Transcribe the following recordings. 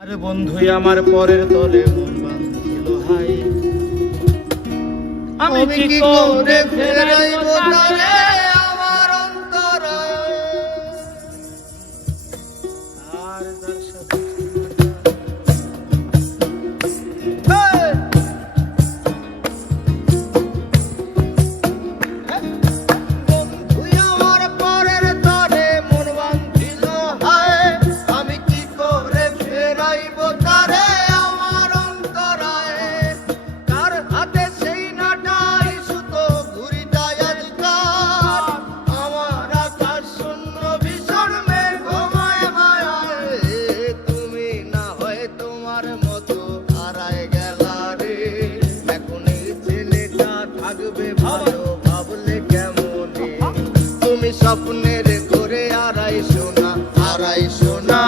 আর বন্ধুই আমার পরের তলে মন বাঁধিল হাই আমি কি করে ফেরাইব তারে? তারাই শোনা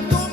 mira